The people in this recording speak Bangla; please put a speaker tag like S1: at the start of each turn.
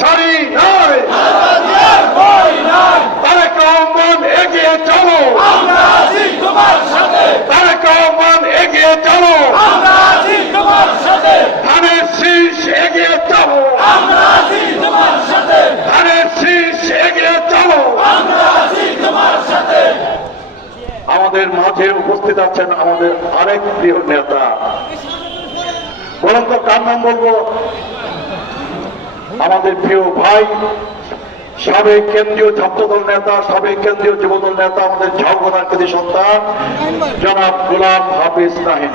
S1: ছাড়ি নাই তারেক রহমান এগিয়ে চলো।
S2: তারেক রহমান এগিয়ে চলো।
S1: ধানের শীষ এগিয়ে চলো।
S2: ধানের শীষ এগিয়ে চলো।
S1: আমাদের মাঝে উপস্থিত আছেন আমাদের আরেক প্রিয় নেতা। বলুন তো, কার নাম বলব? আমাদের প্রিয় ভাই, সাবেক কেন্দ্রীয় ছাত্রদল নেতা, সাবেক কেন্দ্রীয় যুবদল নেতা, আমাদের ঝগড়ার কৃতি সন্তান, জনাব গোলাম হাফিজ নাহিন